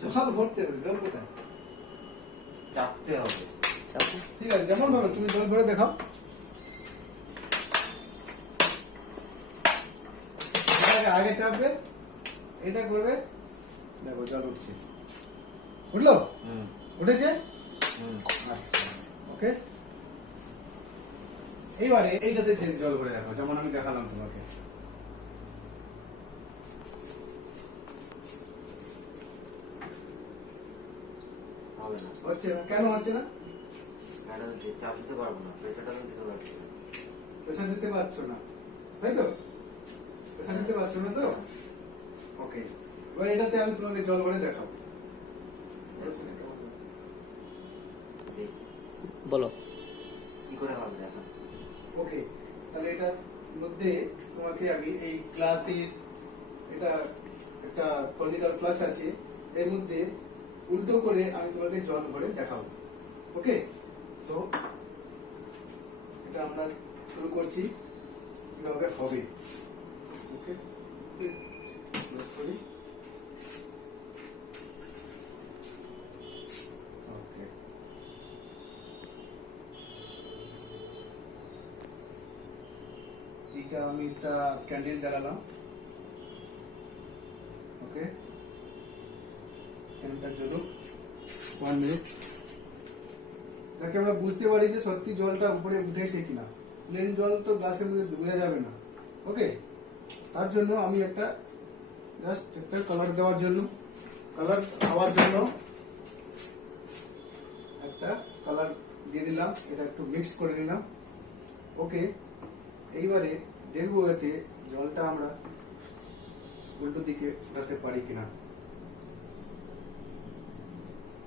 জল ভরতে হবে, জল কোথায়? চাপতে হবে। ঠিক আছে, যেমন ভাবে তুমি জল ভরে দেখাও। আগে চাপবে, এটা করবে, দেখো জল উঠছে। উঠলো? উঠেছে? আচ্ছা, ওকে। এইবারে এইটাতে জল ভরে রাখো, যেমন আমি দেখালাম তোমাকে। হবে না। হচ্ছে না কেন? হচ্ছে না? চাপ দিতে পারবো না, প্রেসারটা দিতে পারছি না। প্রেসার দিতে পারছো না, তাই তো? প্রেসার দিতে পারছো না তো? ওকে, এবার এটাতে আমি তোমাকে জল ভরে দেখাবো। বলো কি করে হবে দেখা? ওকে, তাহলে এটার মধ্যে তোমাকে আমি এই গ্লাসের এটা একটা কনিক্যাল ফ্লাস্ক আছে, এর মধ্যে উল্টো করে আমি তোমাকে জল ভরে দেখাবো। ওকে, তো এটা আমরা শুরু করছি কিভাবে হবে। ওকে, ক্লোজ করি। ওকে, এটা আমি একটা ক্যান্ডেল জ্বালালাম। ওকে, ক্যান্ডেলটা জ্বলুক 1 মিনিট, যাকে আমরা বুঝতে পারি যে সত্যি জলটা উপরে উঠেছে কিনা। প্লেন জল তো গ্লাসের মধ্যে বোঝা যাবে না। ওকে, তার জন্য আমি একটা জাস্ট একটা কালার দেওয়ার জন্য, কালার হওয়ার জন্য একটা কালার দিয়ে দিলাম, এটা একটু মিক্স করে নিলাম। ওকে, এইবারে দেখবো এতে জলটা আমরা উল্টো দিকে উঠাতে পারি কিনা।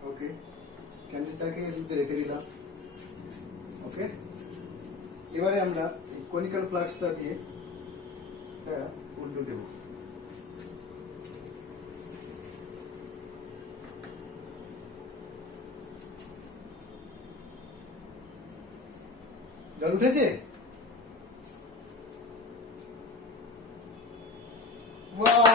ওকে, ক্যান্ডেলটাকে দুধে রেখে দিলাম। ওকে, এবারে আমরা এই কনিক্যাল ফ্লাস্কটা দিয়ে এটা উল্টো দেব। জল উঠেছে? বাহ!